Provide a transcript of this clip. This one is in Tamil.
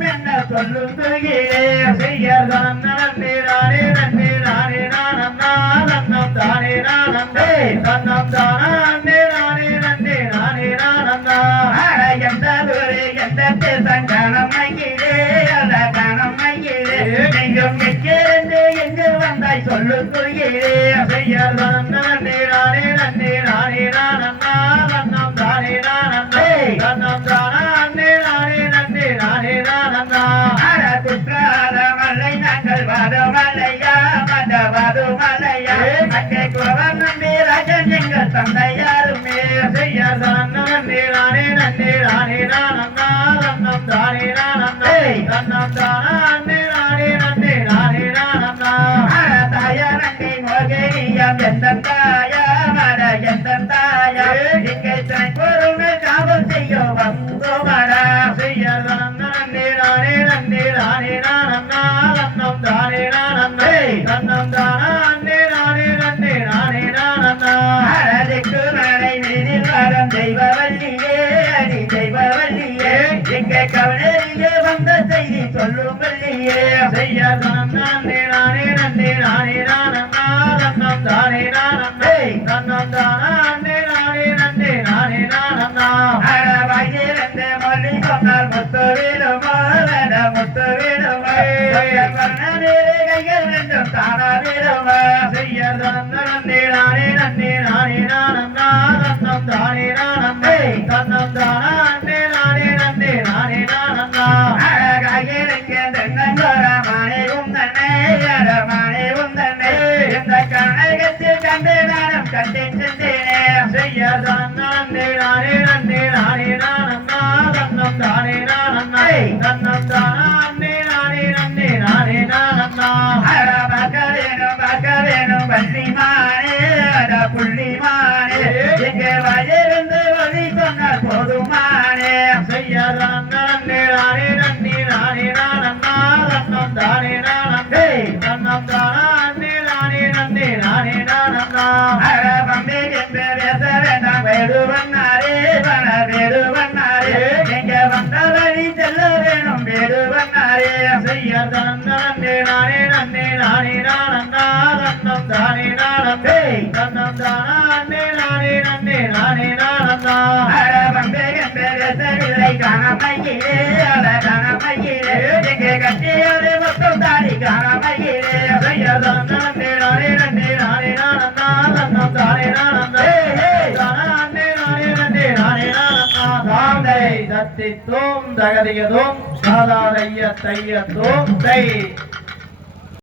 வரும் என்ன சொல்லும் துயிலே செய்யதான் நன்னே நானே நன்னே நானே நானந்தா நன்னம் தானே நானந்தே நன்னம் தானே நானே நன்னே நானே நானந்தா எந்த துறை எந்த சங்கனம் மகிழே அத கணம் மகிழே நீங்கும் எங்கிருந்து எங்கு வந்தாய் சொல்லும் துயிலே செய்யதான் நன்னே நானே நன்னே நானே நானந்தா நன்னம் தானே நானந்தே நன்னம் தானே நானே நன்னே நானே நானந்தா குற்றால மலை நாங்கள் வாதமலையா மதவாதுமலையா அங்கே குறவன் நம்பி ராஜன் எங்கள் தந்தையாருமே செய்யதான் நன்னே நானே நன்னே நானே நானந்தா நன்னம் தானே நானந்தே நன்னம் தானே நானே நன்னே நானே நானந்தா தாயாரங்கை மோகினியம் எந்த தாயா மட எந்த தாயா இங்கே பொறுமை காவல் செய்ய வந்தோ மடா செய்யதான் நன்னே நானே நன்னே நானே நானந்தா நன்னம் தானே நானந்தே நன்னம் தானே நானே நன்னே நானே நானந்தா அழகு மழை மீதில் வரம் தெய்வவல்லியே அடி தெய்வவல்லியே இங்கே கவலையே வந்த செய்தி சொல்லும் வல்லியே செய்யதான் நன்னே நானே நன்னே நானே நானந்தா நன்னம் தானே நானந்தே நன்னம் தானே நானே நன்னே நானே நானந்தா அழவாயிரண்டு மொழி சொன்னால் முத்து வீடுமா முத்து வீடுமா கைகள் ரெண்டும் தானா வீடுமா செய்யதான் நன்னே நானே நன்னே நானே நானந்தா நன்னம் தானே நானந்தே நன்னம் தானே நானே நன்னே நானே நானந்தா அழகாயிரங்க தென்னங்கோரமானே உந்தனே அடமானே உந்தனே இந்த கனகத்தில் கண்டு நானும் கட்டி சென்றேனே செய்யதான் நன்னே நானே நன்னே நானே நானந்தா நன்னம் தானே நானந்தே நன்னம் தானே நானே நன்னே நானே நானந்தா பார்க்க வேணும் வள்ளிமானே அட புள்ளிமானே இங்கே வயிருந்து வழி சொன்னால் போதுமானே செய்யதான் நன்னே நானே நன்னே நானே நானந்தா நன்னம் தானே நானந்தே நன்னம் தானே நானே நன்னே நானே நானந்தா அட பம்பே என்று பேச வேண்டாம் வேடுவன்னாரே பண வேடுவன்னாரே எங்க வந்த வழி செல்ல வேணும் வேடுவன்னாரே செய்யதான் நன்னே நானே நன்னே நானே நானந்தா நன்னம் தானே நானந்தே நன்னம் தானே நானே நன்னே நானே நானந்தா அட பம்பே என்று பேசவில்லை காணமையிலே அட காணமையிலே எங்கே கட்டியோடு மொத்தம் தாடி காணமையிலே செய்யதான் நன்னே நானே நன்னே நானே நானந்தா நன்னம் தானே நானந்தே தானே நானே நன்னே நானே நானந்தா தாந்தை தத்தித்தோம் தகதியதோம் சாதாரைய தையத்தோம் தை